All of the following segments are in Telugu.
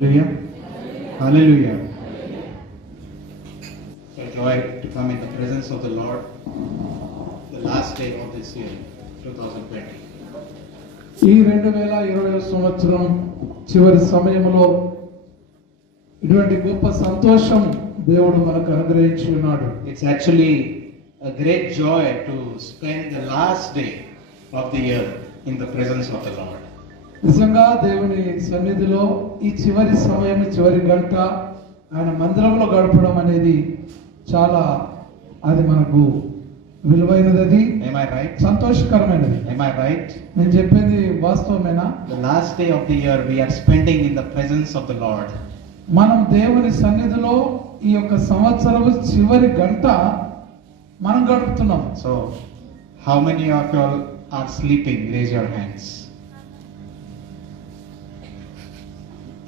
Hallelujah. Hallelujah. So joy to come in the presence of the Lord, the last day of this year, 2020. ఈ 2020 సంవత్సరం చివరి సమయంలో ఇటువంటి గొప్ప సంతోషం దేవుడు మనకు అనుగ్రహించి ఉన్నాడు. It's actually a great joy to spend the last day of the year in the presence of the Lord. నిజంగా దేవుని సన్నిధిలో ఈ చివరి సమయం, చివరి గంట ఆయన మందిరంలో గడపడం అనేది చాలా అది మనకు విలువైనది. Am I right? సంతోషకరమైనది. Am I right? నేను చెప్పింది వాస్తవమేనా? The last day of the year we are spending in the presence of the Lord. మనం దేవుని సన్నిధిలో ఈ యొక్క సంవత్సరం చివరి గంట మనం గడుపుతున్నాం. So how many of you all are sleeping? Raise your hands.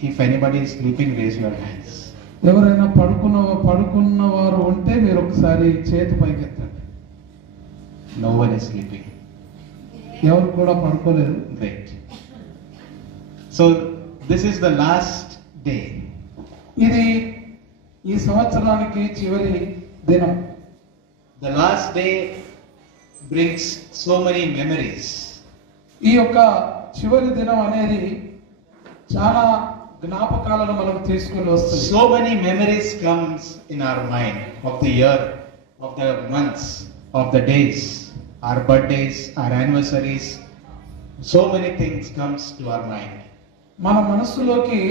If anybody is sleeping, raise your hands. ఎవరైనా పడుకున్న వారు ఉంటే మీరు ఒకసారి చేతి పైకెత్తండి. No one is sleeping. ఎవరు కూడా పడుకోలేదు. Great. So this is the last day. ఇది ఈ సంవత్సరానికి చివరి దినం. The last day brings so many memories. ఈ యొక్క చివరి దినం అనేది చాలా జ్ఞాపకాలను మనకు తీసుకుని వస్తుంది. So many memories comes in our mind of the year, of the months, of the days, our birthdays, our anniversaries. So many things comes to our mind. మన మనసులోకి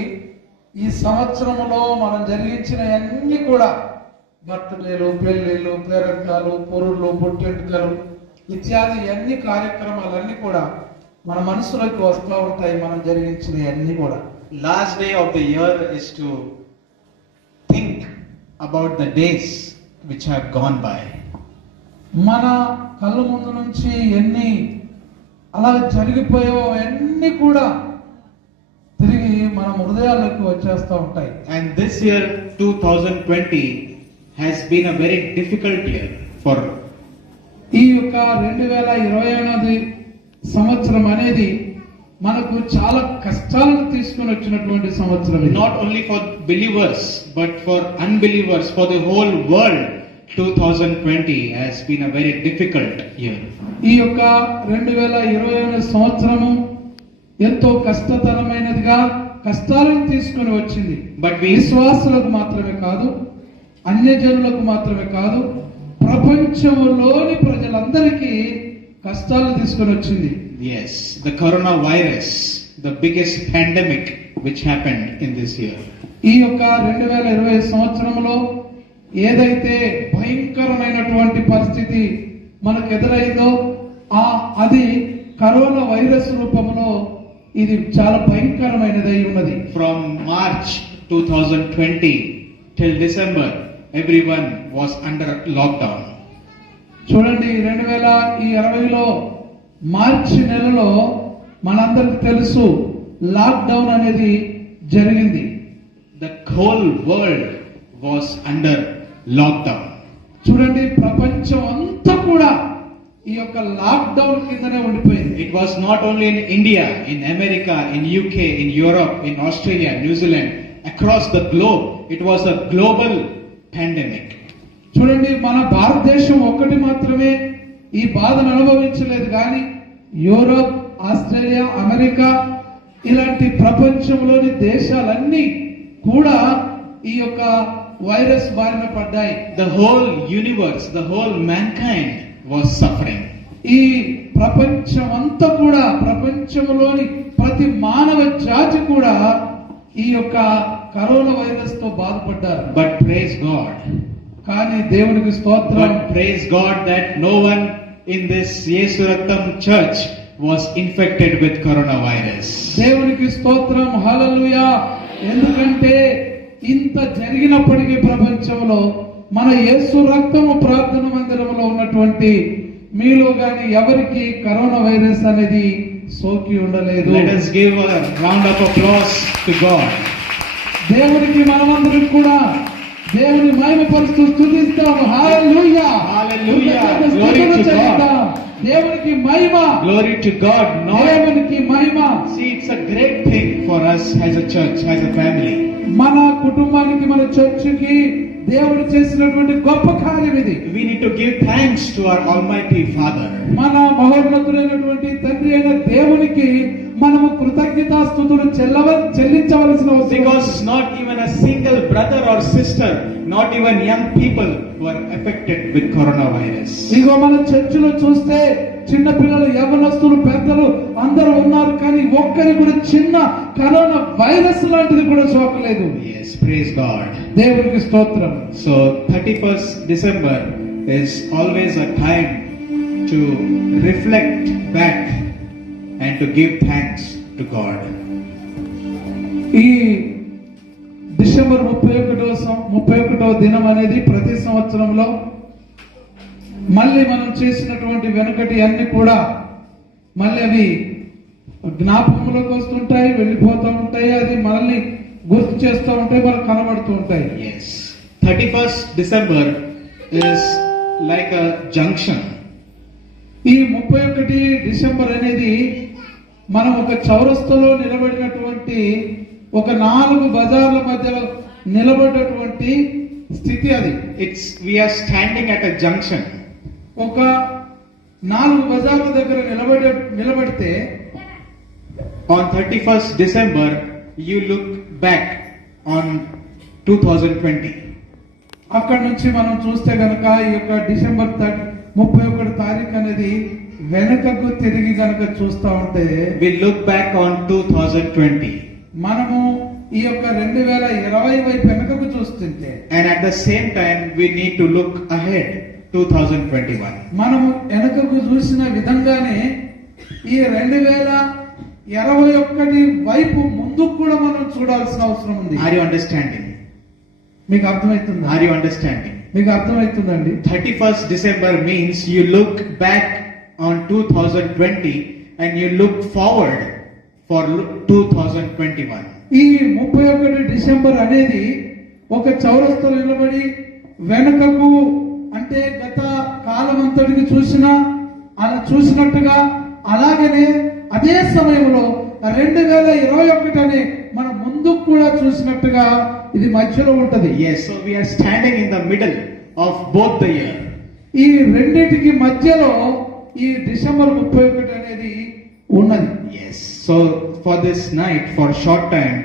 ఈ సంవత్సరంలో మనం జరిగించిన అన్ని కూడా బర్త్డేలు, పెళ్లిళ్ళు, పేరంటాలు, పొరుళ్ళు, పుట్టెంటుకలు ఇత్యాది అన్ని కార్యక్రమాలన్నీ కూడా మన మనసులోకి వస్తూ ఉంటాయి. మనం జరిగించిన అన్ని కూడా. Last day of the year is to think about the days which have gone by. మన కళ్ళ ముందు నుంచి ఎన్ని అలా జరిగిపోయావో అన్ని కూడా తిరిగి మన హృదయాల్లోకి వచ్చేస్తూ ఉంటాయి. And this year 2020 has been a very difficult year for ఈ యొక్క 2020 సంవత్సరం అనేది మనకు చాలా కష్టాలను తీసుకొని వచ్చినటువంటి సంవత్సరం. not only for believers but for unbelievers, for the whole world. 2020 has been a very difficult year. ఈ యొక్క 2020 సంవత్సరము ఎంతో కష్టతరమైనదిగా కష్టాలను తీసుకొని వచ్చింది. But విశ్వాసులకు మాత్రమే కాదు, అన్యజనులకు మాత్రమే కాదు, ప్రపంచంలోని ప్రజలందరికీ కష్టాలు తీసుకొని వచ్చింది. yes, the coronavirus, the biggest pandemic which happened in this year. ఈ యొక్క 2020 సంవత్సరంలో ఏదైతే భయంకరమైనటువంటి పరిస్థితి మనకు ఎదురైందో అది కరోనా వైరస్ రూపంలో ఇది చాలా భయంకరమైనదై ఉన్నది. From March 2020 till December, everyone was under lockdown. చూడండి, 2020లో మార్చి నెలలో మనందరికి తెలుసు లాక్డౌన్ అనేది జరిగింది. The whole world was under lockdown. చూడండి, ప్రపంచం అంతా కూడా ఈ యొక్క లాక్డౌన్ కిందనే ఉండిపోయింది. It was not only in India, in America, in UK, in Europe, in Australia, New Zealand, across the globe. It was a global pandemic. చూడండి, మన భారతదేశం ఒక్కటి మాత్రమే ఈ బాధను అనుభవించలేదు, కానీ యూరోప్, ఆస్ట్రేలియా, అమెరికా ఇలాంటి ప్రపంచంలోని దేశాలన్నీ కూడా ఈ యొక్క వైరస్ బారిన పడ్డాయి. The whole universe, the whole mankind was suffering. ఈ ప్రపంచం అంతా కూడా, ప్రపంచంలోని ప్రతి మానవ జాతి కూడా ఈ యొక్క కరోనా వైరస్ తో బాధపడ్డారు. But praise God. కానీ దేవునికి స్తోత్రం. But praise God that no one in this Yesu Raktam church was infected with coronavirus. దేవునికి స్తోత్రం, హల్లెలూయా. ఎందుకంటే ఇంత జరిగినప్పటికీ ప్రపంచంలో మన యేసు రక్తము ప్రార్థన మందిరంలో ఉన్నటువంటి మీలో గాని ఎవరికి కరోనా వైరస్ అనేది సోకి ఉండలేదు. Let us give a round of applause to God. దేవునికి మనమందరం కూడా దేవుని మహిమపరుస్తూ స్తుతిస్తాము. హల్లెలూయా, Hallelujah. Glory to God. దేవునికి మహిమ, Glory to God. Not, దేవునికి మహిమ. see, it's a great thing for us as a church, as a family. మన కుటుంబానికి, మన చర్చికి దేవుడు చేసినటువంటి గొప్ప కార్యం ఇది. We need to give thanks to our Almighty Father. మన మహోన్నతుడైనటువంటి తండ్రి అయిన దేవునికి మనము కృతజ్ఞతాస్తుతులు చెల్లించవలసిన అవసరం ఉంది. Because not even a single brother or sister, not even young people were affected with coronavirus. ఇగో మన చర్చిలో చూస్తే చిన్న పిల్లలు, యవ్వనస్తులు, పెద్దలు అందరూ ఉన్నారు, కానీ ఒక్కరి కూడా చిన్న కరోనా వైరస్ లాంటిది కూడా సోకలేదు. Yes, praise God. దేవునికి స్తోత్రం. So 31st December is always a time to reflect back and to give thanks to God. ఈ డిసెంబర్ 31వ దినం అనేది ప్రతి సంవత్సరంలో మళ్ళీ మనం చేసినటువంటి వెనుకటి అన్ని కూడా మళ్ళీ అవి జ్ఞాపకంలోకి వస్తుంటాయి, వెళ్ళిపోతూ ఉంటాయి, అది మనల్ని గుర్తు చేస్తూ ఉంటాయి, మనకు కనబడుతూ ఉంటాయి. Yes, 31st December is like a junction. ఈ 31 డిసెంబర్ అనేది మనం ఒక చౌరస్తలో నిలబడినటువంటి, ఒక 4 బజార్ల మధ్యలో నిలబడినటువంటి స్థితి అది. We are standing at a junction. ఒక 4 బజార్ల దగ్గర నిలబడితే On 31st December, you look back on 2020. అక్కడ నుంచి మనం చూస్తే గనక ఈ యొక్క డిసెంబర్ 31 తారీఖు అనేది వెనుకకు తిరిగి గనక చూస్తా ఉంటే We look back on 2020. మనము ఈ యొక్క 2020 వైపు వెనుకకు చూస్తుంటే, And at the same time, we need to look ahead, 2021. మనము వెనుకకు చూసిన విధంగానే ఈ 2021 వైపు ముందుకు కూడా మనం చూడాల్సిన అవసరం ఉంది. Are you understanding? మీకు అర్థమవుతుందా? Are you understanding? మీకు అర్థమవుతుందండి? 31st December means you look back on 2020 and you look forward for 2021. ఈ 31 డిసెంబర్ అనేది ఒక చౌరస్తలో నిలబడి వెనుకకు, అంటే గత కాలం అంతటికి అలా చూసినట్టుగా, అలాగనే అదే సమయంలో 2021 అనే మన ముందుకు కూడా చూసినట్టుగా ఇది మధ్యలో ఉంటది. Yes, so we are standing in the middle of both the year. ఈ రెండింటికి మధ్యలో ఈ డిసెంబర్ 31 అనేది ఉన్నది. Yes, so for this night, for a short time,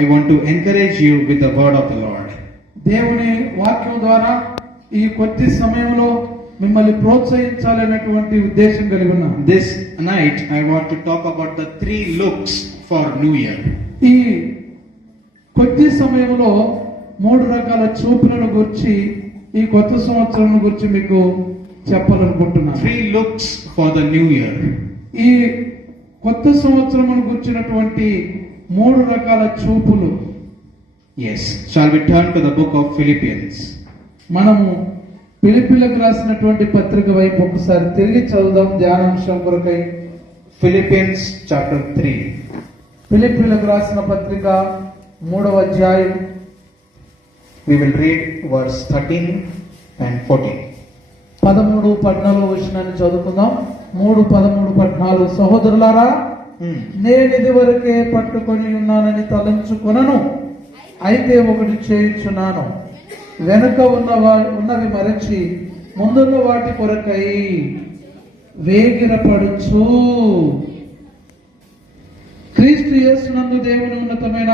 I want to encourage you with the word of the Lord. దేవుని వాక్యం ద్వారా ఈ కొద్ది సమయంలో మిమ్మల్ని ప్రోత్సహించాలనేటువంటి ఉద్దేశం కలిగి ఉన్నాను. This night, I want to talk about the 3 looks for New Year. ఈ కొద్ది సమయంలో 3 రకాల చూపులను గురించి, ఈ కొత్త సంవత్సరం గురించి మీకు చెప్పాలనుకుంటున్నాను. 3 looks for the New Year. ఈ కొత్త సంవత్సరం గురించినటువంటి 3 రకాల చూపులు. Yes, shall we turn to the book of Philippians? మనము ఫిలిప్పీలకు రాసినటువంటి పత్రిక వైపు ఒకసారి తిరిగి చదువుదాం ధ్యానాంశం కొరకై. Philippians chapter 3. ఫిలిప్పీలకు రాసిన పత్రిక 3వ అధ్యాయం. We will read verse 13 and 14. 13, 14 వచనాన్ని చదువుకుందాం. 3, 13, 14. సహోదరులారా, నేనిది వరకే పట్టుకొని ఉన్నానని తలంచుకొనను, అయితే ఒకటి చేయుచున్నాను, వెనుక ఉన్నవి మరచి ముందున్న వాటి కొరకై వేగిరపడుచు క్రీస్తు యేసునందు దేవుని ఉన్నతమైన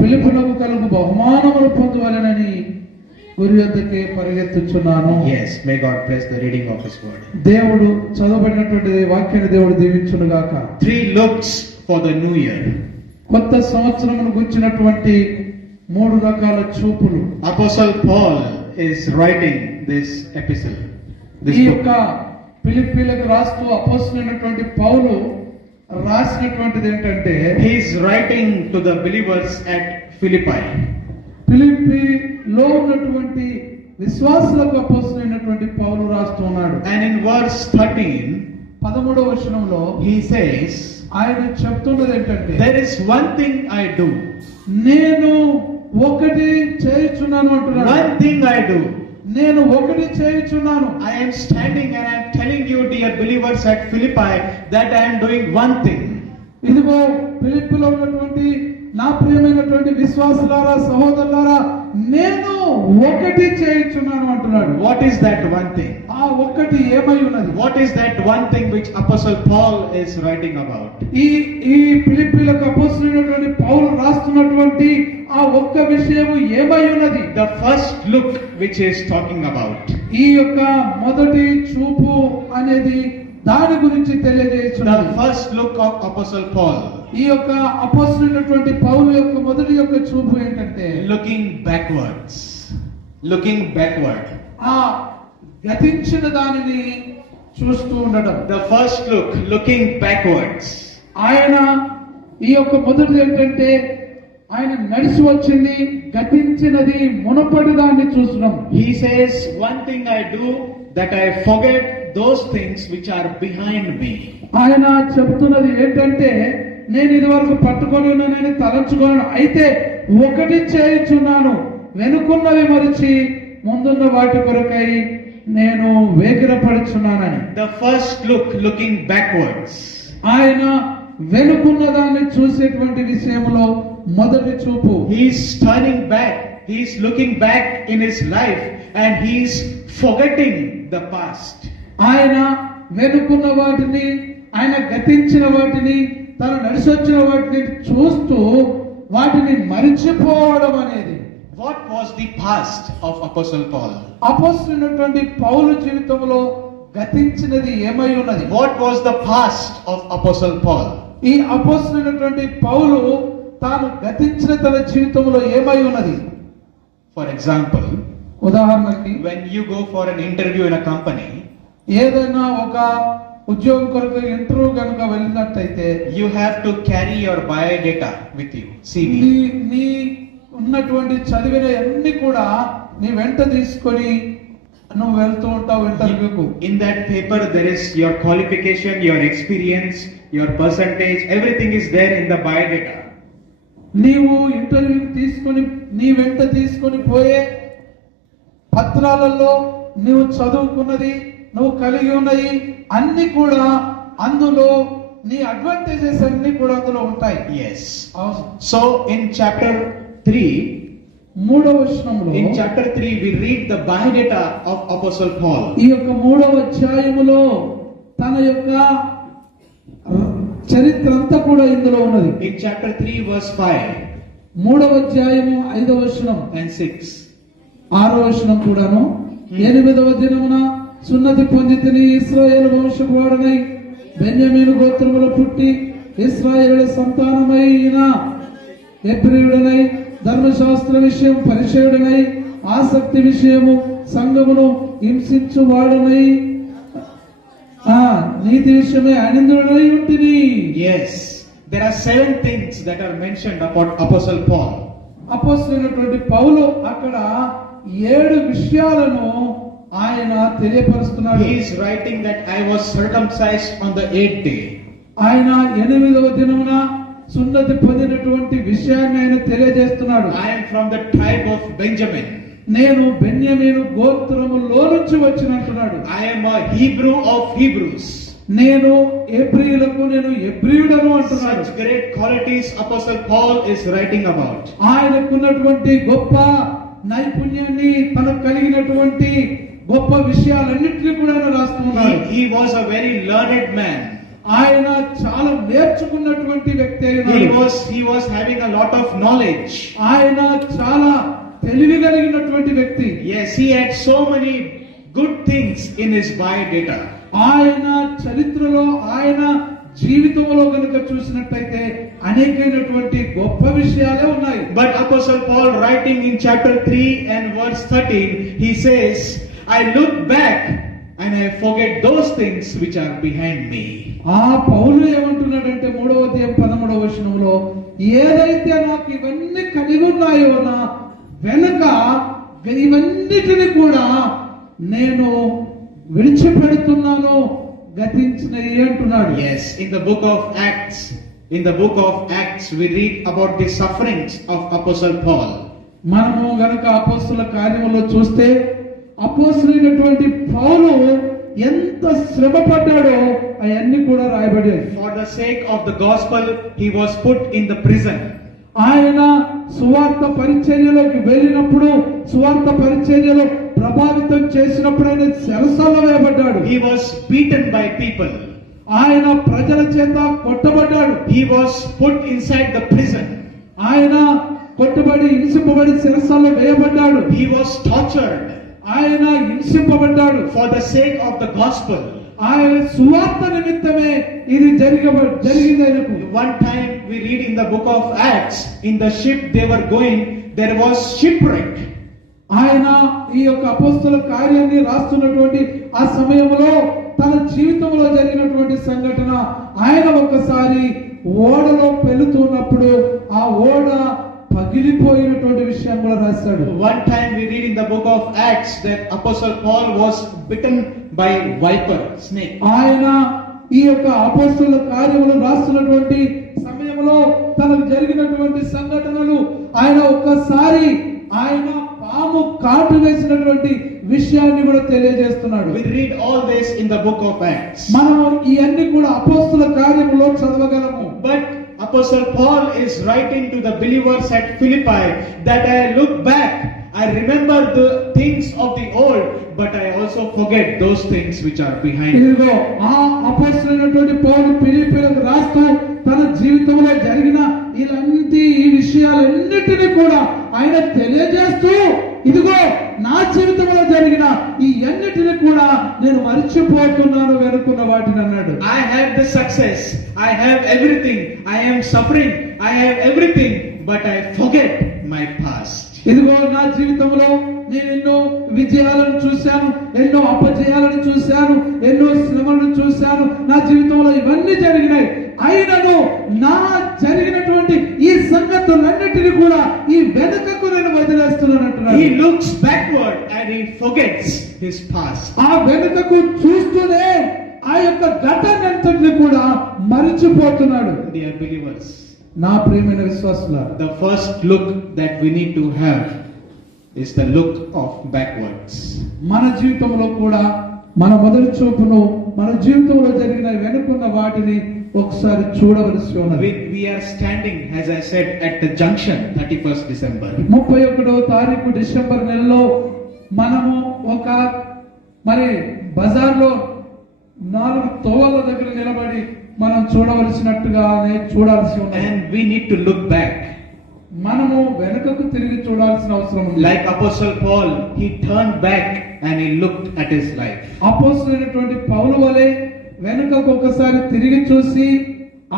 పిలుపునకు కలుగు బహుమానములు పొందువలెనని గురి యొద్దకే పరిగెత్తుచున్నాను. Yes, may God bless the reading of His word. దేవుడు చదవబడినటువంటి వాక్యాన్ని దేవుడు దీవించును గాక. 3 looks for the new year. కొత్త సంవత్సరమును గురించినటువంటి 3 రకాల చూపులు. Apostle Paul is writing this epistle. ఈ యొక్క ఫిలిప్పీలకు రాస్తూ అపోస్తలుడైనటువంటి పౌలు రాసినటువంటిది ఏంటంటే, he is writing to the believers at Philippi. ఫిలిప్పీలో ఉన్నటువంటి విశ్వాసులకు అపోస్తలుడైనటువంటి పౌలు రాస్తూ ఉన్నాడు. And in verse 13, 13వ వచనంలో he says, ఆయన చెప్తున్నది ఏంటంటే, there is one thing I do. నేను ఒకటి చేయుచున్నాను అంటున్నాడు. One thing I do. నేను ఒకటి చేయుచున్నాను. I am standing and I am telling you, dear believers at Philippi, that I am doing one thing. ఇదిగో ఫిలిప్పీలో ఉన్నటువంటి నా ప్రియమైనటువంటి విశ్వాసులారా, సహోదరులారా, నేను ఒకటి చేయుచున్నాను అంటున్నాడు. What is that one thing? ఆ ఒక్కటి ఏమై ఉన్నది? What is that one thing which Apostle Paul is writing about? ఈ ఈ ఫిలిప్పీలకు అపోస్తలుడైనటువంటి పౌలు రాస్తున్నటువంటి ఆ ఒక్క విషయం ఏమై ఉన్నది? The first look which is talking about. ఈ యొక్క మొదటి చూపు అనేది దాని గురించి The తెలియజేస్తున్నది. first look of Apostle Paul. ఈ యొక్క అపోస్తలుడైనటువంటి పౌలు యొక్క మొదటి యొక్క చూపు ఏంటంటే Looking backwards. Looking backward. ఆ గతించిన దానిని చూస్తూ ఉండడం. The first look, looking backwards. ఆయన ఈ యొక్క మొదటి ఏంటంటే ఆయన నడిచి వచ్చింది గతించినది మునపటి దాన్ని చూస్తున్నాం. He says, one thing I do, that I forget those things which are behind me. ఆయన చెప్తున్నది ఏంటంటే నేను ఇది వరకు పట్టుకొని ఉన్నానని తలంచుకోను, అయితే ఒకటి చేయుచున్నాను, వెనుకున్నవి మరిచి ముందున్న వాటి కొరకై నేను వేగిరపడుచున్నానని. The first look, looking backwards. ఆయన వెనుకున్న దాన్ని చూసేటువంటి విషయంలో మొదటి చూపు. He is turning back. He is looking back in his life and he is forgetting the past. ఆయన వెనుకున్న వాటిని, ఆయన గతించిన వాటిని, తను నడిచొచ్చిన వాటిని చూస్తూ వాటిని మరిచిపోవడం అనేది. What was the past of Apostle Paul? అపోస్తలుడైనటువంటి పౌలు జీవితంలో గతించినది ఏమై ఉన్నది? What was the past of Apostle Paul? ఈ అపోస్తలుడైనటువంటి పౌలు తాను గతించిన తన జీవితంలో ఏమై ఉన్నది? For example, ఉదాహరణకి when you go for an interview in a company, ఏదైనా ఒక ఉద్యోగం కొరకు ఇంటర్వ్యూ కనుక వెళ్ళినట్టయితే you have to carry your biodata with you, CV. నీ ఉన్నటువంటి చదివిన అన్ని కూడా నీ వెంట తీసుకొని నువ్వు వెళ్తూ ఉంటావు ఇంటర్వ్యూకు. In that paper there is your qualification, your experience, your percentage, everything is there in the biodata. నీవు ఇంటర్వ్యూ తీసుకొని నీ వెంట తీసుకొని పోయే పత్రాలలో నీవు చదువుకున్నది, నువ్వు కలిగి ఉన్నది అన్ని కూడా అందులో, నీ అడ్వాంటేజెస్ అన్ని కూడా అందులో ఉంటాయి. Yes. So in chapter 3, మూడవ వచనంలో, in chapter 3 we read the biodata of Apostle Paul. ఈ యొక్క మూడవ అధ్యాయములో తన యొక్క చరిత్ర అంతా కూడా ఇందులో ఉన్నది. In chapter 3 verse 5 మూడవ అధ్యాయము 5వ వచనం and 6. 6వ వచనం కూడాను, 8వ దినమున సున్నతి పొందితిని, ఇశ్రాయేలు వంశపు వాడనై బెన్యామీను గోత్రములో పుట్టి ఇశ్రాయేలు సంతానమైన హెబ్రీయుడనై ధర్మశాస్త్ర విషయం పరిచయుడనై ఆసక్తి విషయము సంఘమును హింసించు వాడనై నీతి విషయమే అనిందుడనై ఉంటిని. Yes, there are 7 things that are mentioned about Apostle Paul. అపోస్తలుడైనటువంటి పౌలు అక్కడ 7 విషయాలను ఆయన తెలియపరుస్తున్నాడు. He is writing that I was circumcised on the 8th day. ఆయన 8వ దినమున సున్నతి పొందినటువంటి విషయాన్ని ఆయన తెలియజేస్తున్నాడు. I am from the tribe of Benjamin. నేను బెన్యామీను గోత్రములో నుంచి వచ్చినట్టున్నాడు. I am a Hebrew of Hebrews. నేను హెబ్రీయులకు నేను హెబ్రీయుడను అంటున్నాడు. Such great qualities Apostle Paul is writing about. ఆయనకున్నటువంటి గొప్ప నైపుణ్యాన్ని, తనకు కలిగినటువంటి గొప్ప విషయాలన్నింటినీ కూడా ఆయన రాస్తున్నాడు. He was a very learned man. ఆయన చాలా నేర్చుకున్నటువంటి వ్యక్తి అయినాడు. He was having a lot of knowledge. ఆయన చాలా తెలివి కలిగినటువంటి వ్యక్తి. Yes, he had so many good things in his biodata. ఆయన చరిత్రలో, ఆయన జీవితంలో కనుక చూసినట్టయితే అనేకమైనటువంటి గొప్ప విషయాలే ఉన్నాయి. But Apostle Paul, writing in chapter 3 and verse 13, he says, I look back and I forget those things which are behind me. ఆ పౌలు ఏమంటున్నాడంటే 3వ అధ్యాయం 13వ వచనంలో, ఏదైతే నాకు ఇవన్నీ కలిగి ఉన్నాయో నా వెనుక ఇవన్నిటిని కూడా నేను విడిచిపెడుతున్నాను, గతించినవి అంటున్నాడు. Yes, in the book of Acts we read about the sufferings of Apostle Paul. మనము గనక అపోస్తలుల కార్యములో చూస్తే అపోస్తలుడైనటువంటి పౌలు ఎంత శ్రమ పడ్డాడో అవన్నీ కూడా రాయబడ్డాయి. For the sake of the gospel, he was put in the prison. ఆయన సువార్త పరిచర్యలోకి వెళ్ళినప్పుడు, సువార్త పరిచర్యలో ప్రభావితం చేసినప్పుడు ఆయన చెరసాలలో వేయబడ్డాడు. He was beaten by people. ఆయన ప్రజల చేత కొట్టబడ్డాడు. He was put inside the prison. ఆయన కొట్టబడి హింసింపబడి చెరసాలలో వేయబడ్డాడు. He was tortured ఆయన హింసింపబడ్డాడు. for the sake of the gospel. ఆయన సువార్త నిమిత్తమే ఇది జరిగింది ఆయనకు. One time we read in the book of Acts, in the ship they were going, there was shipwreck. ఆయన ఈ యొక్క అపోస్తల కార్యాన్ని రాస్తున్నటువంటి ఆ సమయంలో తన జీవితంలో జరిగినటువంటి సంఘటన, ఆయన ఒకసారి ఓడలో వెళుతున్నప్పుడు ఆ ఓడ పగిలిపోయినటువంటి విషయం కూడా రాశాడు. One time we read in the book of Acts that Apostle Paul was bitten by viper, snake. ఆయన ఈ యొక్క అపోస్తల కార్యములు రాస్తున్నటువంటి సమయంలో తనకు జరిగినటువంటి సంఘటనలు, ఆయన ఒక్కసారి ఆయన పాము కాటు వేసినటువంటి విషయాన్ని కూడా తెలియజేస్తున్నాడు. We read all this in the book of Acts. మనం ఇవన్నీ కూడా అపోస్తల కార్యములో చదవగలము. But Apostle Paul is writing to the believers at Philippi that I look back, I remember the things of the old, but I also forget those things which are behind. ఇదిగో ఆ అపోస్తలుడైనటువంటి పౌలు ఫిలిప్పీలకు రాస్తూ తన జీవితంలో జరిగిన ఇలాంటి ఈ విషయాలన్నిటినీ కూడా ఆయన తెలియజేస్తూ, ఇదిగో నా జీవితంలో జరిగిన ఈ అన్నిటిని కూడా నేను మర్చిపోతున్నాను వెనుకున్న వాటిని అన్నాడు. I have the success, I have everything, I am suffering, I have everything, but I forget my past. ఇదిగో నా జీవితంలో నేను ఎన్నో విజయాలను చూశాను, ఎన్నో అపజయాలను చూశాను, ఎన్నో శ్రమలను చూశాను, నా జీవితంలో ఇవన్నీ జరిగినాయి. అయినను నా జరిగినటువంటి ఈ సంగతులన్నిటిని కూడా ఈ వెనుకకు నేను వదిలేస్తున్నాను అంటున్నాడు. He looks backward and he forgets his past. ఆ వెనుకకు చూస్తూనే ఆ యొక్క ఘటనంతటిని కూడా మరిచిపోతున్నాడు. Dear believers, నా ప్రియమైన విశ్వాసులారా, the first look that we need to have is the look of backwards. మన జీవితంలో కూడా మన మొదటి చూపును మన జీవితంలో జరిగిన వెనుకున్న వాటిని ఒకసారి చూడవలసి ఉన్నది. We are standing, as I said, at the junction 31st December. 31వ తారీఖు డిసెంబర్ నెలలో మనము ఒక మరి బజార్లో 4 తోవల దగ్గర నిలబడి మనం చూడవలసినట్టుగానే చూడాల్సి ఉన్నది. And we need to look back. మనము వెనుకకు తిరిగి చూడాల్సిన అవసరం ఉంది. Like Apostle Paul, he turned back and he looked at his life. అపోస్తలుడైనటువంటి పౌలు వలె వెనుకకు ఒకసారి తిరిగి చూసి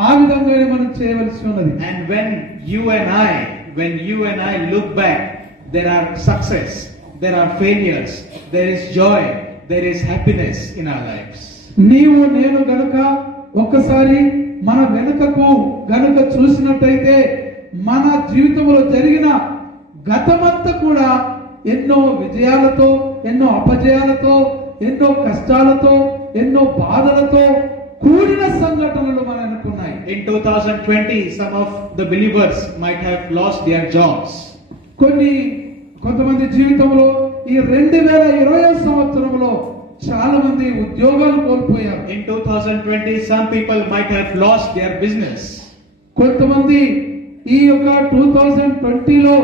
ఆ విధంగానే మనం చేయవలసి ఉన్నది. And when you and I look back, there are success, there are failures, there is joy, there is happiness in our lives. నీవు నేను గనుక ఒక్కసారి మన వెనుకకు గనుక చూసినట్టయితే మన జీవితంలో జరిగిన గతమంతా కూడా ఎన్నో విజయాలతో, ఎన్నో అపజయాలతో, ఎన్నో కష్టాలతో, ఎన్నో బాధలతో కూడిన సంఘటనలు మనం అనుకున్నాయి. In 2020, some of the believers might have lost their jobs. కొంతమంది జీవితంలో ఈ 2020 సంవత్సరంలో చాలా మంది ఉద్యోగాలు కోల్పోయారు. In 2020, some people might have lost their business. కొంతమంది ఈ యొక్క 2020లో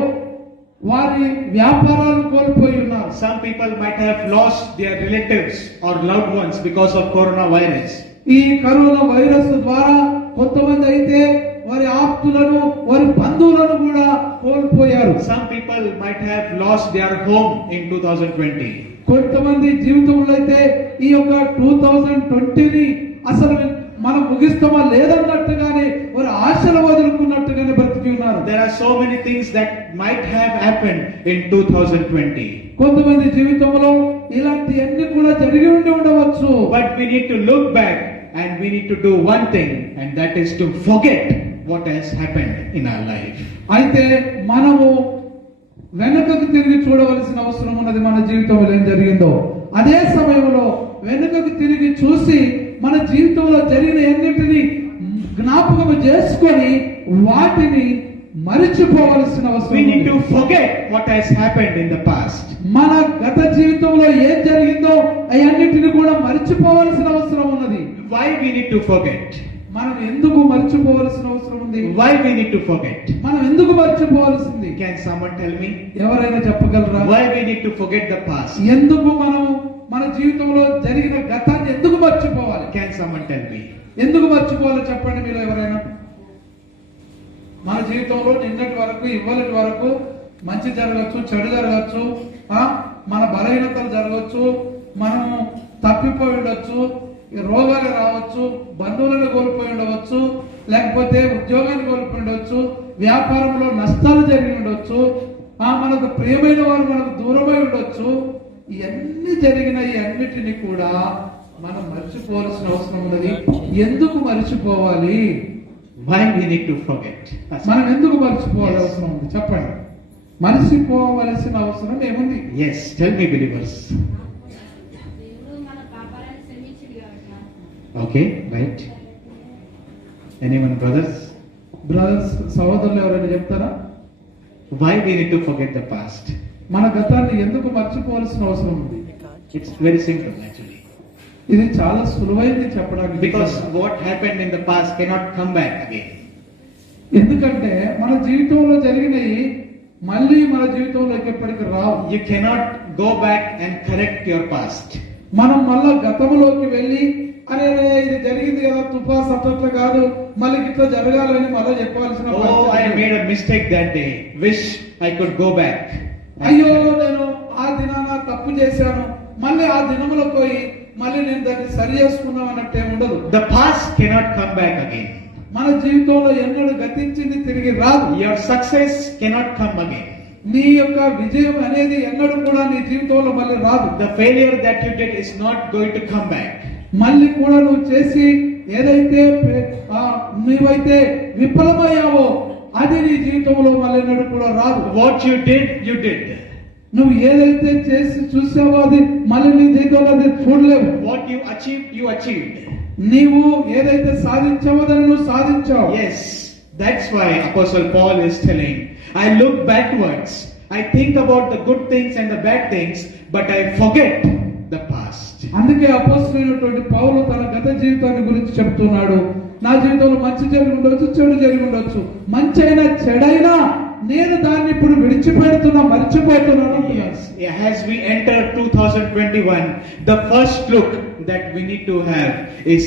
వారి వ్యాపారాలను కోల్పోయి ఉన్నారు. Some people might have lost their relatives or loved ones because of coronavirus. ఈ కరోనా వైరస్ ద్వారా కొంతమంది అయితే వారి ఆప్తులను, వారి బంధువులను కూడా కోల్పోయారు. Some people might have lost their home in 2020. కొంతమంది జీవితంలో అయితే ఈ యొక్క 2020ని అసలు మనం ముగిస్తామా లేదన్నట్టుగానే వారి ఆశలు వదులుకున్నట్టుగానే బ్రతికి ఉన్నారు. There are so many things that might have happened in 2020. కొంతమంది జీవితంలో ఇలాంటి అన్ని కూడా జరిగి ఉండవచ్చు. But we need to look back and we need to do one thing, and that is to forget what has happened in our life. అయితే మనము వెనుకకు తిరిగి చూడవలసిన అవసరం ఉన్నది. మన జీవితంలో ఏం జరిగిందో అదే సమయంలో వెనుకకు తిరిగి చూసి మన జీవితంలో జరిగిన అన్నిటిని జ్ఞాపకం చేసుకొని వాటిని మరిచిపోవలసిన అవసరం We need ఉంది. to forget what has happened in the past. మన గత జీవితంలో ఏం జరిగిందో అవన్నిటిని కూడా మరిచిపోవలసిన అవసరం ఉన్నది. Why we need to forget? మనం ఎందుకు మరిచిపోవలసిన అవసరం ఉంది? Why we need to forget? మనం ఎందుకు మరిచిపోవలసింది? Can someone tell me? ఎవరైనా చెప్పగలరా? Why we need to forget the past? ఎందుకు మనం మన జీవితంలో జరిగిన గతాన్ని ఎందుకు మర్చిపోవాలి? Can someone tell me? ఎందుకు మర్చిపోవాలో చెప్పండి మీరు ఎవరైనా. మన జీవితంలో నిన్నటి వరకు ఇవ్వలటి వరకు మంచి జరగచ్చు, చెడు జరగచ్చు, మన బలహీనతలు జరగచ్చు, మనం తప్పిపోయి ఉండొచ్చు, రోగాలు రావచ్చు, బంధువులను కోల్పోయి ఉండవచ్చు, లేకపోతే ఉద్యోగాన్ని కోల్పోయి ఉండవచ్చు, వ్యాపారంలో నష్టాలు జరిగి ఉండొచ్చు, మనకు ప్రియమైన వారు మనకు దూరమై ఉండొచ్చు. ఇవన్నీ జరిగిన ఈ అన్నిటినీ కూడా మనం మర్చిపోవాల్సిన అవసరం ఉన్నది. ఎందుకు మర్చిపోవాలి? Why we need to forget? మనం ఎందుకు మర్చిపోవాల్సిన అవసరం ఉంది చెప్పండి. మర్చిపోవలసిన అవసరం ఏముంది? Yes, tell me believers. Okay, right. Anyone brothers? Brothers, సహోదరులు ఎవరైనా చెప్తారా? Why we need to forget the past? మన గతాన్ని ఎందుకు మర్చిపోవాల్సిన అవసరం ఉంది? It's very simple actually. ఇది చాలా సులువైంది చెప్పడానికి. Because what happened in the past cannot come back again. ఎందుకంటే మన జీవితంలో జరిగినవి మళ్ళీ మన జీవితంలోకి ఎప్పటికీ రావు. You cannot go back and correct your past. మనం మళ్ళా గతంలోకి వెళ్ళి అరే ఇది జరిగింది కదా, తుఫాస్ అట్లా కాదు, మళ్ళీ ఇట్లా జరగాలని మళ్ళీ చెప్పాల్సిన Oh, పరిస్థితి I లేదు. made a mistake that day. Wish I could go back. అయ్యో నేను ఆ దినాన తప్పు చేశాను, మళ్ళీ ఆ దినములో పోయి మళ్ళీ నేను దాన్ని సరి చేసుకుందాం అన్నట్టు ఏమి ఉండదు. The past cannot come back again. మన జీవితంలో ఎన్నడూ గతించింది తిరిగి రాదు. Your success cannot come again. నీ యొక్క విజయం అనేది ఎన్నడూ కూడా నీ జీవితంలో మళ్ళీ రాదు. The failure that you did is not going to come back. మళ్ళీ కూడా నువ్వు చేసి ఏదైతే నీవైతే విఫలమయ్యావో అది నీ జీవితంలో మళ్ళీ ఎన్నడూ కూడా రాదు. What you did, you did. నువ్వు ఏదైతే చేసి చూసావో అది మళ్ళీ నీ జీవితంలో అది చూడలేవు. What you achieved, you achieved. నీవు ఏదైతే సాధించావో దాన్ని నువ్వు సాధించావు. Yes, that's why Apostle Paul is telling, I look backwards, I think about the good things and the bad things, but I forget the past. అందుకే అపోస్తలుడైనటువంటి పౌలు తన గత జీవితాన్ని గురించి చెప్తున్నాడు. నా జీవితంలో మంచి జరిగి ఉండొచ్చు, చెడు జరిగి ఉండొచ్చు, మంచి అయినా చెడైనా నేను దాన్ని ఇప్పుడు విడిచిపెడుతున్నా, మర్చిపోతున్నాను. Yes, as we enter 2021, the first look that we need to have is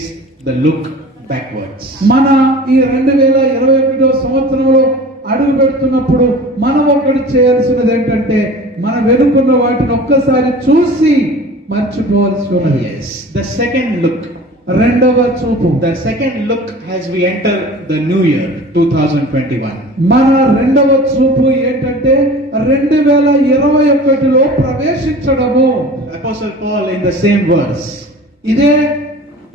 the look backwards. మన ఈ 2021వ సంవత్సరంలో అడుగు పెడుతున్నప్పుడు మనం ఒకటి చేయాల్సినది ఏంటంటే మన వెనుకున్న వాటిని ఒక్కసారి చూసి మర్చిపోవాల్సి ఉన్నది. Yes, the second look. రెండవ చూపు. The second look as we enter the new year 2021. మన రెండవ చూపు ఏంటంటే 2021లో ప్రవేశించడము. Apostle Paul in the same verse, ఇదే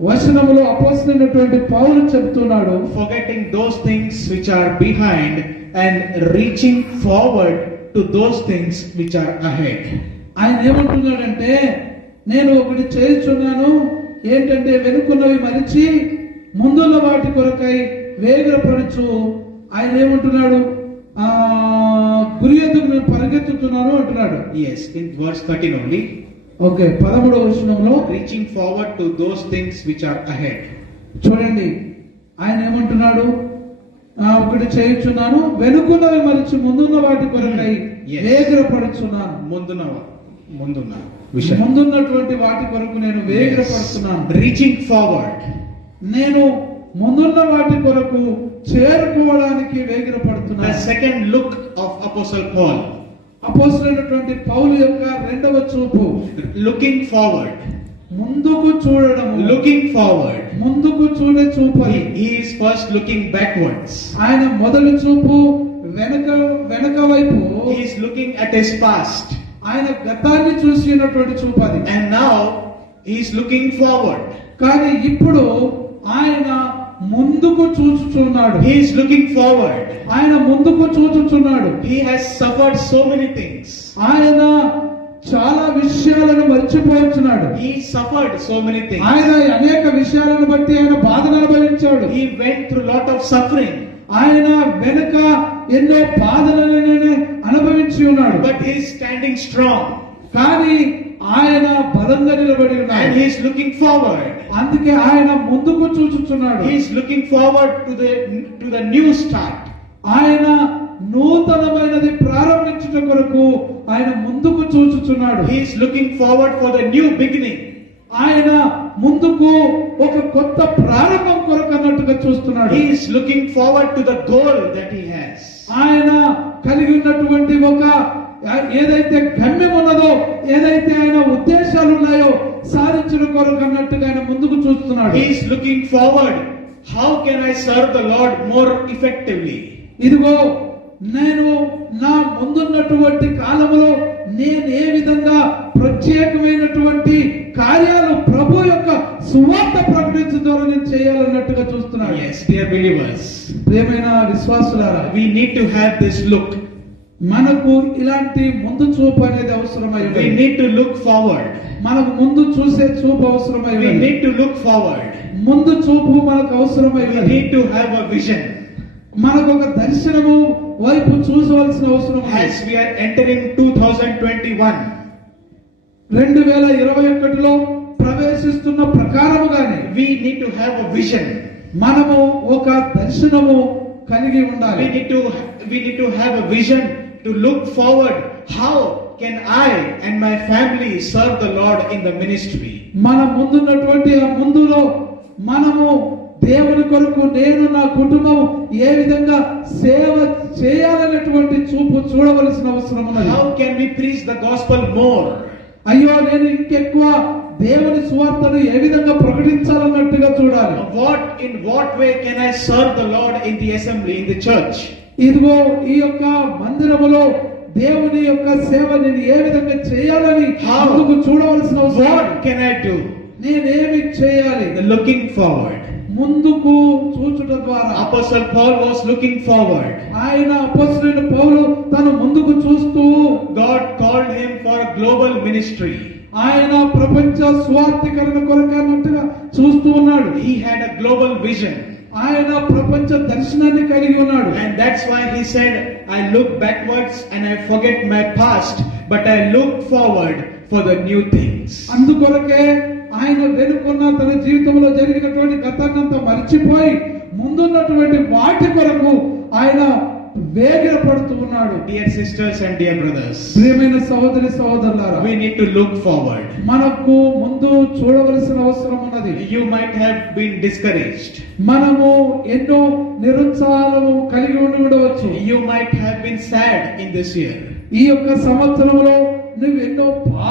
వచనములో అపోస్తలుడైనటువంటి పౌలు చెప్తున్నాడు, forgetting those things which are behind and reaching forward to those things which are ahead. ఆయన ఏమంటున్నాడంటే నేను ఒకటి చేస్తున్నాను ఏంటంటే వెనుకున్నవి మరిచి ముందున్న వాటి కొరకై వేగిరపడుచు. ఆయన ఏమంటున్నాడు? గురి ఎదుగు నేను పరిగెత్తుతున్నాను అంటున్నాడు. Yes, in verse 13 only. Okay, 13వ వచనంలో Reaching forward to those things which are ahead. చూడండి ఆయన ఏమంటున్నాడు? ఒకటి చేయుచున్నాను, వెనుకున్నవి మరిచి ముందున్న వాటి కొరకై Yes. వేగిరపడుచున్నాను. ముందున్నటువంటి వాటి కొరకు నేను వేగిరపడుతున్నాను. Reaching forward. నేను ముందున్న వాటి కొరకు చేరుకోవడానికి వేగిరపడుతున్నాను. The second look of Apostle Paul. అపోస్తలుడైనటువంటి పౌలు యొక్క రెండవ చూపు Looking forward. ముందుకు చూడడం. Looking forward. ముందుకు చూడే చూపు. He is first looking backwards. ఆయన మొదటి చూపు వెనక వైపు. He is looking at his past. ఆయన గతాన్ని చూసినటువంటి చూపు అది. And now he is looking forward. కానీ ఇప్పుడు ఆయన ముందుకు చూచుచున్నాడు. He is looking forward. ఆయన ముందుకు చూచుచున్నాడు. He has suffered so many things. ఆయన చాలా విషయాలను మర్చిపోతున్నాడు. He suffered so many things. ఆయన అనేక విషయాలను బట్టి ఆయన బాధను అనుభవించాడు. He went through lot of suffering. ఆయన వెనుక ఎన్నో బాధలను అనుభవించి ఉన్నాడు. But he is standing strong. కానీ ఆయన బలంగా నిలబడి And ఉన్నాడు. he is looking forward. అందుకే ఆయన ముందుకు చూచుచున్నాడు. He is looking forward to the new start. ఆయన నూతనమైనది ప్రారంభించుట కొరకు ఆయన ముందుకు చూచుచున్నాడు. He is looking forward for the new beginning. ఆయన ముందుకు ఒక కొత్త ప్రారంభం కొరకు అన్నట్టుగా చూస్తున్నాడు. He is looking forward to the goal that he has. ఆయన కలిగి ఉన్నటువంటి ఒక ఏదైతే గమ్యం ఉన్నదో, ఏదైతే ఆయన ఉద్దేశాలు ఉన్నాయో సాధించిన కొరకు అన్నట్టుగా ఆయన ముందుకు చూస్తున్నాడు. He is looking forward. How can I serve the Lord more effectively? ఇదిగో నేను నా ముందున్నటువంటి కాలంలో నేను ఏ విధంగా ప్రత్యేకమైనటువంటి కార్యాలు ప్రభు యొక్క సువార్త ప్రకటించడం ద్వారా నేను చేయాలన్నట్టుగా చూస్తున్నాను. Yes, dear believers, ప్రియమైన విశ్వాసులారా, we need to have this look. మనకు ఇలాంటి ముందు చూపు అనేది అవసరమై We need to look forward. మనకు ముందు చూసే చూపు అవసరమై We need to look forward. ముందు చూపు మనకు అవసరమై We need to have a vision. మనకు ఒక దర్శనము వైపు చూసవలసిన అవసరం ఉంది. As we are entering 2021, 2021లో ప్రవేశిస్తున్న ప్రకారముగానే we need to have a vision. మనము ఒక దర్శనము కలిగి ఉండాలి. We need to have a vision to look forward. How can I and my family serve the Lord in the ministry? మన ముందున్నటువంటి ఆ ముందులో మనము దేవుని కొరకు నేను నా కుటుంబం ఏ విధంగా సేవ చేయాలనేటువంటి చూపు చూడవలసిన అవసరం ఉన్నది. How can we preach the gospel more? అయ్యో నేను ఇంకెక్కువ దేవుని సువార్తను ఏ విధంగా ప్రకటించాలన్నట్టుగా చూడాలి. In what way can I serve the Lord in the assembly, in the church? ఇదిగో ఈ యొక్క మందిరములో దేవుని యొక్క సేవ నేను ఏ విధంగా చేయాలని ముందుకు చూడవలసిన అవసరం. What can I do? నేనేమి చేయాలి? The looking forward. ముందుకు చూచుట ద్వారా Apostle Paul was looking forward. ఆయన అపొస్తలుడైన పౌలు తను ముందుకు చూస్తూ God called him for a global ministry. ఆయన ప్రపంచ స్వార్థీకరణ కొరకు అన్నట్టుగా చూస్తూ ఉన్నాడు. He had a global vision. ఆయన ప్రపంచ దర్శనాన్ని కలిగి ఉన్నాడు. And that's why he said, I look backwards and I forget my past, but I look forward for the new things. అందుకొరకే ఆయన వెనుకున్న తన జీవితంలో జరిగినటువంటి గతాన్నంతా మర్చిపోయి ముందున్నటువంటి వాటి కొరకు ఆయన వేగిర పడుతూ ఉన్నాడు. Dear sisters and dear brothers, ప్రియమైన సహోదరి సహోదరులారా, we need to look forward. మనకు ముందు చూడవలసిన అవసరం ఉన్నది. You might have been discouraged. మనము ఎన్నో నిరుత్సాహాలను కలిగి ఉండవచ్చు. You might have been sad in this year. ఈ యొక్క సంవత్సరంలో నువ్వు ఎన్నో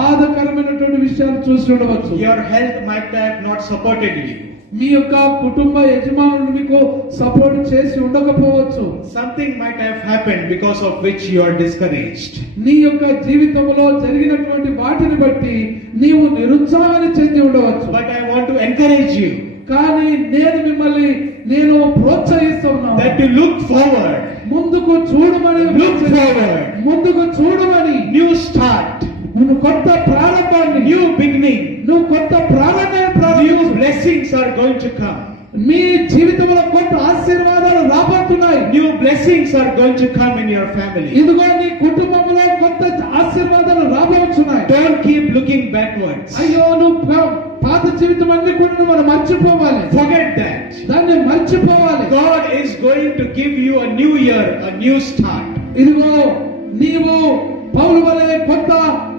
బాధకరమైనటువంటి విషయాలు చూసి ఉండవచ్చు. Your health might have not supported you. మీ యొక్క కుటుంబ యజమానులు మీకు సపోర్ట్ చేసి ఉండకపోవచ్చు. Something might have happened because of which you are discouraged. నీ యొక్క జీవితంలో జరిగినటువంటి వాటిని బట్టి నీవు నిరుత్సాహాన్ని చెంది ఉండవచ్చు. But I want to encourage you కానీ నేను మిమ్మల్ని ప్రోత్సహిస్తున్నాను that to look forward. ముందుకు చూడమని. Look forward. ముందుకు చూడమని. New start. నువ్వు కొత్త ప్రారంభాన్ని, New beginning. నువ్వు కొత్త ప్రారంభాన్ని New blessings are going to come. మీ జీవితంలో కొత్త ఆశీర్వాదాలు రాబోతున్నాయి. New blessings are going to come in your family. ఇదిగో నీ కుటుంబంలో కొత్త ఆశీర్వాదాలు రాబోతున్నాయి. Don't keep looking backwards. అయ్యో నువ్వు పాత జీవితం అన్ని కూడా మనం మర్చిపోవాలి. Forget that. దాన్ని మర్చిపోవాలి. God is going to give you a new year, a new start. ఇదిగో నీవు పౌలు వలె కొత్త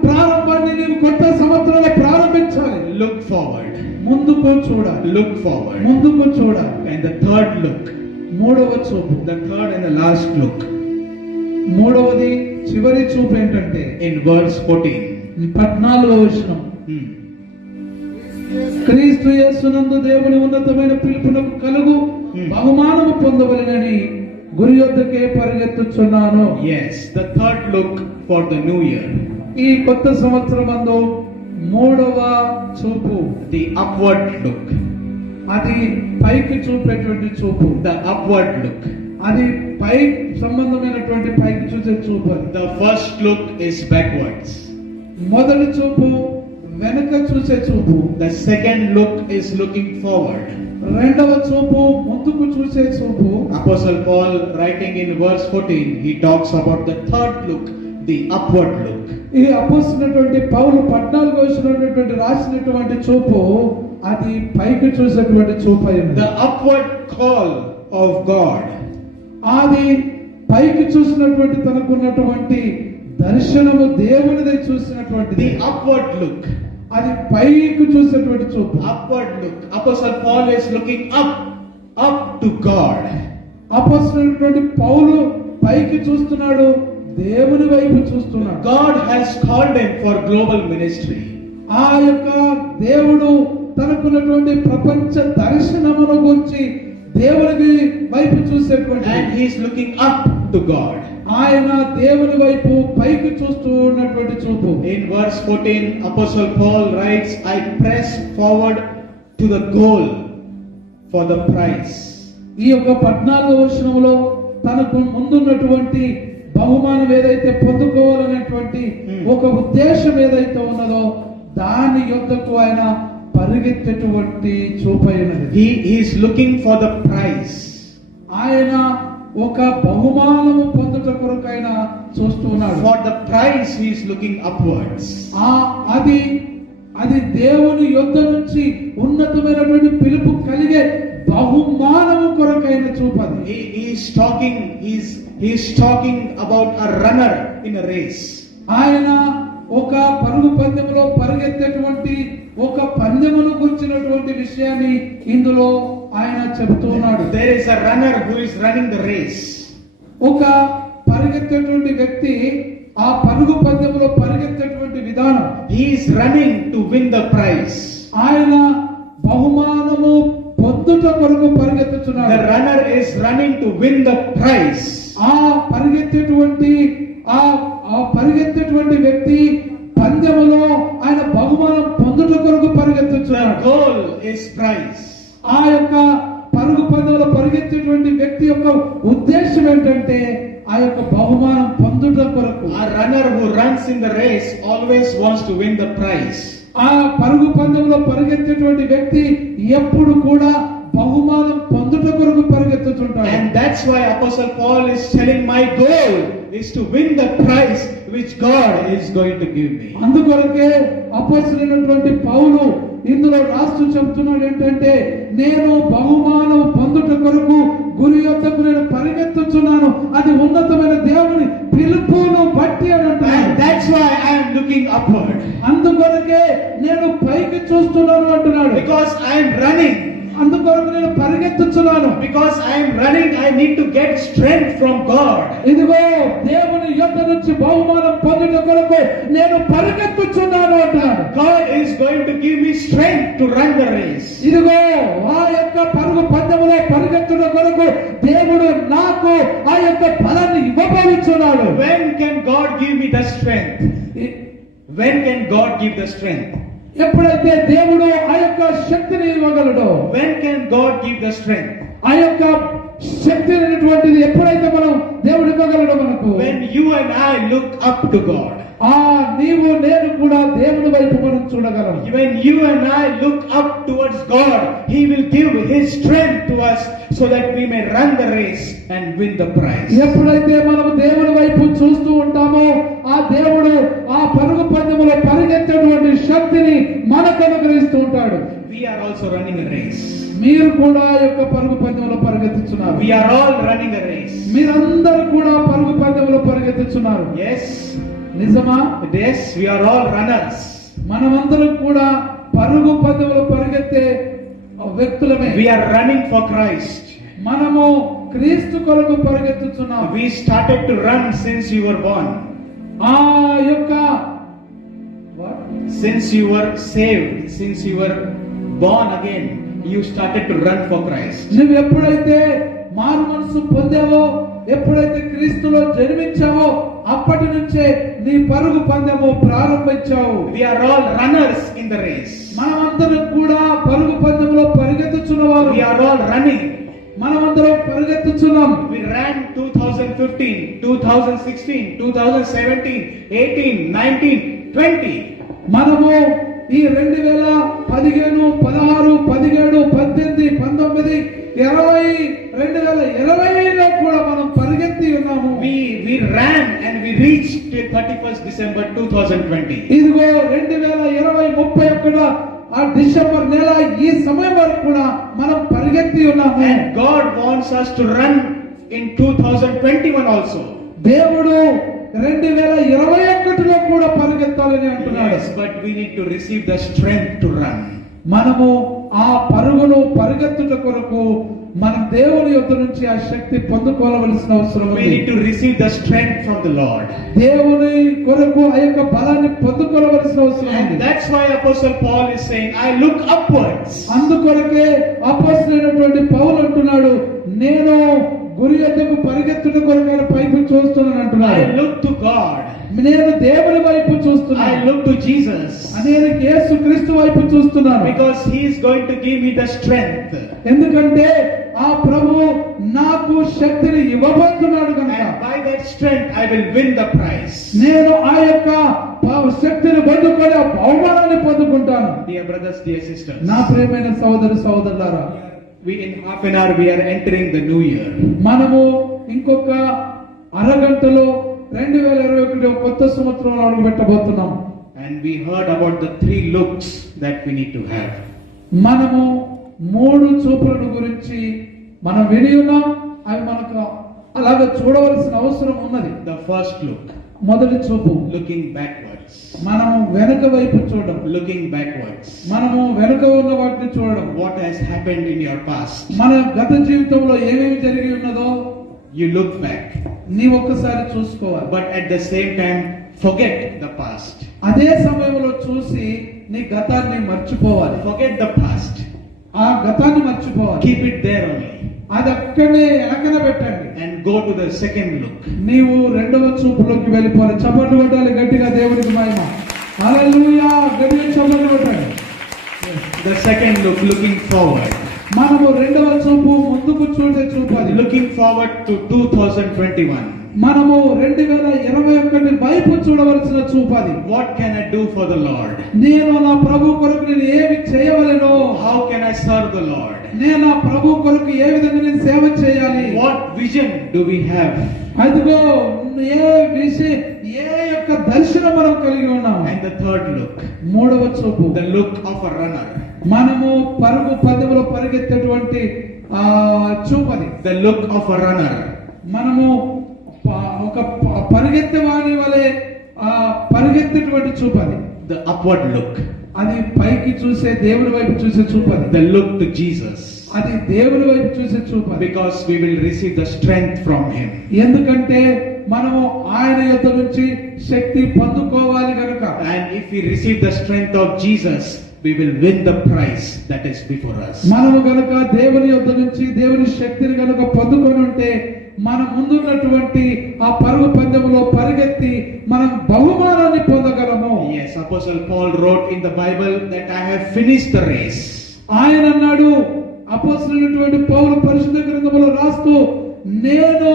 ప్రారంభాన్ని నీవు కొత్త సంవత్సరంలో ప్రారంభించాలి. Look forward. ముందుకు చూడాలి. Look forward. ముందుకు చూడాలి. And the third look. మూడవ చూపు. The third and the last look. మూడవది చివరి చూపు ఏంటంటే In verse 14. 14వ వచనం. క్రీస్తు యేసునందు దేవుని ఉన్నతమైన పిలుపునకు కలుగు బహుమానము పొందవలెనని గురి యొద్దకే పరిగెత్తుచున్నాను. Yes, the third look for the new year. ఈ కొత్త సంవత్సరమందు మూడవ చూపు. The upward look. అది పైకి చూపేటువంటి చూపు. The upward look. అది పై సంబంధమైనటువంటి పైకి చూసే చూపు. The first look is backwards. మొదటి చూపు వెనక చూసే చూపు. The second look is looking forward. రెండవ చూపు ముందుకు చూసే చూపు. Apostle Paul, writing in verse 14, he talks about the third look, the upward look. ఈ అపోస్తులైనటువంటి పౌలు 14వ వచనంలో రాసినటువంటి చూపు అది పైకి చూసేటువంటి చూపు అయింది. The upward call of God. అది పైకి చూసినటువంటి తనకున్నటువంటి దర్శనము దేవునిదే చూసినటువంటి The upward look. అది పైకి చూసేటువంటి చూపు. Upward look. Apostle Paul is looking up to God. అపోస్తులైనటువంటి పౌలు పైకి చూస్తున్నాడు, దేవుని వైపు చూస్తున్నాడు. God has called him for global ministry. ఆ యొక్క దేవుడు తనకున్నటువంటి ప్రపంచ దర్శనమును గురించి దేవుని వైపు చూసేటువంటి, And he is looking up to God. ఆయన దేవుని వైపు పైకి చూస్తూ ఉన్నటువంటి చూపు. In verse 14, Apostle Paul writes, I press forward to the goal for the prize. ఈ యొక్క 14వ వచనంలో తనకు ముందున్నటువంటి బహుమానం ఏదైతే పొందుకోవాలనేటువంటి ఒక ఉద్దేశం ఏదైతే ఉన్నదో దాని యొద్దకు ఆయన పరిగెత్తేటువంటి చూపైనది. He is looking for the prize. ఆయన ఒక బహుమానము పొందుట కొరకు ఆయన చూస్తున్నాడు. For the prize he is looking upwards. అది దేవుని యొద్ద నుంచి ఉన్నతమైనటువంటి పిలుపు కలిగే బహుమానము కొరకైన చూపది. He is talking about a runner in a race. ఆయన ఒక పరుగు పందెములో పరిగెత్తేటువంటి ఒక పందెమును గురించినటువంటి విషయాన్ని ఇందులో ఆయన చెబుతున్నాడు. There is a runner who is running the race. ఒక పరిగెత్తేటువంటి వ్యక్తి ఆ పరుగు పందెములో పరిగెత్తేటువంటి విధానం. He is running to win the prize. ఆయన బహుమానము పొందుట కొరకు పరిగెత్తుతున్నాడు. The runner is running to win the prize. ఆ పరిగెత్తేటువంటి వ్యక్తి పందెములో ఆయన బహుమానం పొందుట కొరకు పరిగెత్తుతున్నాడు. The goal is prize. ఆ యొక్క పరుగు పందెంలో పరిగెత్తేటువంటి వ్యక్తి యొక్క ఉద్దేశం ఏంటంటే ఆ యొక్క బహుమానం పొందుట కొరకు. A runner who runs in the race always wants to win the prize. ఆ పరుగు పందెంలో పరిగెత్తేటువంటి వ్యక్తి ఎప్పుడు కూడా బహుమానం పొందుట కొరకు పరిగెత్తుతుంటాడు. And that's why Apostle Paul is telling my goal is to win the prize which God is going to give me. అందుకొరకే అపోస్తలుడైనటువంటి పౌలు ఇందులో రాస్తూ చెప్తున్నాడు ఏంటంటే నేను బహుమానం పొందుట కొరకు గురి యొద్దకు నేను పరిగెత్తుచున్నాను, అది ఉన్నతమైన దేవుని పిలుపును బట్టి అని అంటున్నాడు. And that's why I am looking upward. అందుకొరకే నేను పైకి చూస్తున్నాను అంటున్నాడు. Because I am running. అందుకొరకు నేను పరిగెత్తుచున్నాను. Because I am running, I need to get strength from God. ఇదిగో దేవుని యొద్ద నుంచి బహుమానం పొందుట కొరకు నేను పరిగెత్తుచున్నాను అంటున్నాడు. God is going to give me strength to run the race. ఇదిగో ఆ యొక్క పరుగు పందెములో పరిగెత్తుట కొరకు దేవుడు నాకు ఆ యొక్క బలాన్ని ఇవ్వబోతున్నాడు. When can God give me the strength? When can God give the strength? ఎప్పుడైతే దేవుడు ఆ యొక్క శక్తిని ఇవ్వగలడో. When can God give the strength? ఆ యొక్క శక్తి అనేటువంటిది ఎప్పుడైతే మనం దేవుడు ఇవ్వగలడో మనకు. When you and I look up to God. నీవు నేను కూడా దేవుని వైపు మనం చూడగలం. When you and I look up towards God, He will give His strength to us so that we may run the race and win the prize. ఎప్పుడైతే మనం దేవుని వైపు చూస్తూ ఉంటామో ఆ దేవుడు ఆ పరుగు పందెములో పరిగెత్తేటువంటి శక్తిని మనకు అనుగ్రహిస్తూ ఉంటాడు. We are also running a race. మీరు కూడా ఆ యొక్క పరుగు పందెములో పరిగెత్తుచున్నారు. We are all running a race. మీరందరూ కూడా పరుగు పందెములో పరిగెత్తుచున్నారు. Yes. నిజమా? Yes, we are all runners. మనమందరం కూడా పరుగు పందెములో పరిగెత్తే వ్యక్తులమే. We are running for Christ. మనము క్రీస్తు కొరకు పరిగెత్తుచున్నాం. We started to run since you were born. ఆ యొక్క Since you were saved, since you were born again, you started to run for Christ. నువ్వు ఎప్పుడైతే మారు మనసు పొందావో, ఎప్పుడైతే క్రీస్తులో జన్మించావో అప్పటి నుంచే నీ పరుగు పందెము ప్రారంభించావు. We are all runners in the race. మనమందరం కూడా పరుగు పందెములో పరిగెత్తుచున్నవారు. We are all running. మనమందరం పరిగెత్తుచున్నాం. We ran 2015, 2016, 2017, 18, 19, 20. మనము ఈ 2015, 16, 17, 18, 19, 20, 2020లో కూడా మనం పరిగెత్తి ఉన్నాము. We ran and we reached 31st December 2020. ఇదిగో 2020, 31 ఆ డిసెంబర్ నెల ఈ సమయం వరకు కూడా మనం పరిగెత్తి ఉన్నాము. And God wants us to run in 2021 also. దేవుడు 2021లో కూడా పరిగెత్తాలని అంటున్నాడు. Yes, but we need to receive the strength to run. మనము ఆ పరుగును పరిగెత్తుట కొరకు మనం దేవుని యొద్ద నుంచి ఆ శక్తి పొందుకోవలసిన అవసరం We ఉంది. need to receive the strength from the Lord. దేవుని కొరకు ఆ యొక్క బలాన్ని పొందుకోవలసిన అవసరం And ఉంది. that's why Apostle Paul is saying, I look upwards. అందుకొరకే అపోస్తలుడైనటువంటి పౌలు అంటున్నాడు, నేను గురి యొద్దకు పరిగెత్తుట కొరకు పైకి చూస్తున్నాను అంటున్నాడు. I look to God. నేను దేవుని వైపు I చూస్తున్నాను. look to Jesus. నేను యేసుక్రీస్తు వైపు చూస్తున్నాను. Because He is going to give me the strength. ఎందుకంటే ఆ ప్రభువు నాకు శక్తిని ఇవ్వబోతున్నాడు కనుక And by that strength, I will win the prize. నేను ఆ యొక్క శక్తిని పొందుకొని ఆ బహుమానాన్ని పొందుకుంటాను. Dear brothers, dear sisters, నా ప్రియమైన సహోదరులారా, in half an hour we are entering the new year. మనము ఇంకొక అరగంటలో 2021 కొత్త సంవత్సరంలో అడుగు పెట్టబోతున్నాం. And we heard about the 3 looks that we need to have. మనము 3 చూపులను గురించి మనం విని ఉన్నాం. అవి మనకు అలాగే చూడవలసిన అవసరం ఉన్నది. The first look, మొదటి చూపు looking backwards. మనము వెనుక వైపు చూడడం. Looking backwards. మనము వెనుక ఉన్న వాటిని చూడడం. What has happened in your past? మన గత జీవితంలో ఏమేమి జరిగి ఉన్నదో You look back. నీ ఒక్కసారి చూసుకోవాలి. But at the same time, forget the past. అదే సమయంలో చూసి నీ గతాన్ని మర్చిపోవాలి. Forget the past. ఆ గతాన్ని మర్చిపోవాలి. Keep it there only. అది అక్కడనే వెనకన పెట్టండి. And go to the second look. నీవు రెండవ చూపులోకి వెళ్ళిపోవాలి. చప్పట్లు కొట్టాలి గట్టిగా దేవునికి మహిమ. హల్లెలూయా, గట్టిగా చప్పట్లు కొట్టాలి. The second look, looking forward. మనము రెండవ చూపు ముందుకు చూసే చూపు అది. Looking forward to 2021. మనము 2021 వైపు చూడవలసిన చూపు అది. What can I do for the Lord? నేను నా ప్రభు కొరకు నేను ఏమి చేయవలెనో, How can I serve the Lord? నేను నా ప్రభు కొరకు ఏ విధంగా నేను సేవ చేయాలి. What vision do we have? అదిగో ఏ విషయం, ఏ యొక్క దర్శనం మనం కలిగి ఉన్నాం. And the third look, మూడవ చూపు the look of a runner. మనము పరుగు పందెంలో పరిగెత్తేటువంటి చూపది. The look of a runner. మనము ఒక పరిగెత్తే వాడి వలె పరిగెత్తేటువంటి చూపది. The upward look. అది పైకి చూసే దేవుని వైపు చూసే చూపది. The look to Jesus. అది దేవుని వైపు చూసే చూపది. Because we will receive the strength from Him. ఎందుకంటే మనము ఆయన యొద్ద నుంచి శక్తి పొందుకోవాలి కనుక. And if we receive the strength of Jesus, we will win the prize that is before us. మనము గనుక దేవుని యొద్ద నుంచి దేవుని శక్తిని గనుక పొందుకొని ఉంటే మన ముందున్నటువంటి ఆ పరుగు పందెములో పరిగెత్తి మనం బహుమానాన్ని పొందగలము. Yes, Apostle Paul wrote in the Bible that I have finished the race. ఆయన అన్నాడు, అపోస్తలుడైనటువంటి పౌలు పరిశుద్ధ గ్రంథములో రాస్తూ, నేను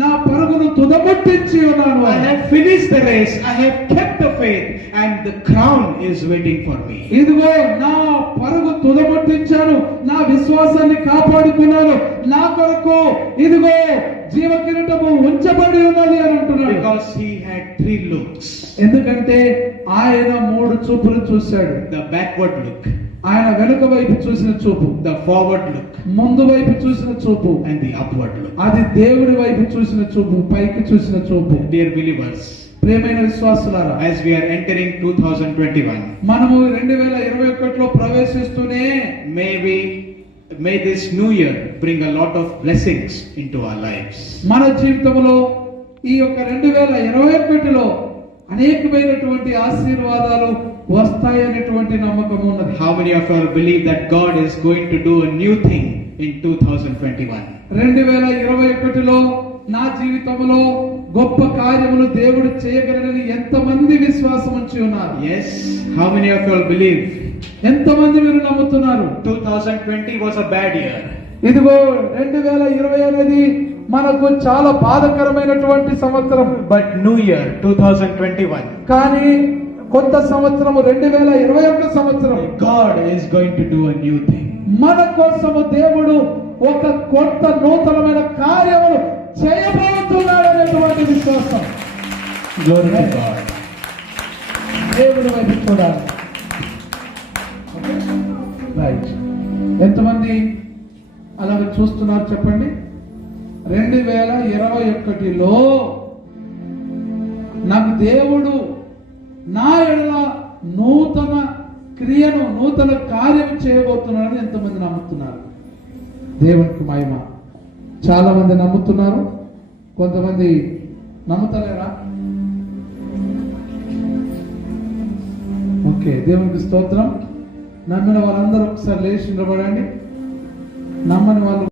నా పరుగును తుదముట్టించి ఉన్నాను. I have finished the race. I have kept the faith, and the crown is waiting for me. ఇదిగో నా పరుగు తుదముట్టించాను, నా విశ్వాసాన్ని కాపాడుకున్నాను, నా కొరకు ఇదిగో జీవ కిరీటము ఉంచబడి ఉన్నది అని అంటున్నాడు. Because he had 3 looks. ఎందుకంటే ఆయన 3 చూపులు చూశాడు. The backward look, ఆయన వెనుక వైపు చూసిన చూపు, the forward look, ముందు వైపు చూసిన చూపు, and the upward look. అది దేవుని వైపు చూసిన చూపు, పైకి చూసిన చూపు. Dear believers, ప్రియమైన విశ్వాసులారా, as we are entering 2021, మనము 2021లో ప్రవేశిస్తూనే may this new year bring a lot of blessings into our lives. మన జీవితంలో ఈ యొక్క 2021లో అనేకమైనటువంటి ఆశీర్వాదాలు వస్తాయనేటువంటి నమ్మకం ఉన్నది. How many of you believe that God is going to do a new thing in 2021? 2021లో నా జీవితంలో గొప్ప కార్యములు దేవుడు చేయగలరని ఎంతమంది విశ్వాసం ఉంచి ఉన్నారు? Yes. How many of you believe? ఎంతమంది మీరు నమ్ముతున్నారు? 2020 was a bad year. ఇదిగో 2020 అనేది మనకు చాలా బాధకరమైనటువంటి సంవత్సరం. But new year 2021. కానీ కొత్త సంవత్సరము 2021 సంవత్సరం God is going to do a new thing. మన కోసము దేవుడు ఒక కొత్త నూతనమైన కార్యమును చేయబోతున్నాడు అనేటువంటి విశ్వాసం. Glory to God. దేవుడి వైపు చూడాలి. రైట్. ఎంతమంది అలాగే చూస్తున్నారు చెప్పండి. 2021లో నాకు దేవుడు నా ఎడల నూతన క్రియను నూతన కార్యం చేయబోతున్నాడని ఎంతమంది నమ్ముతున్నారు? దేవునికి మహిమ. చాలా మంది నమ్ముతున్నారు, కొంతమంది నమ్ముతలేరా? ఓకే, దేవునికి స్తోత్రం. నమ్మిన వాళ్ళందరూ ఒకసారి లేచి నిలబడండి. నమ్మని వాళ్ళు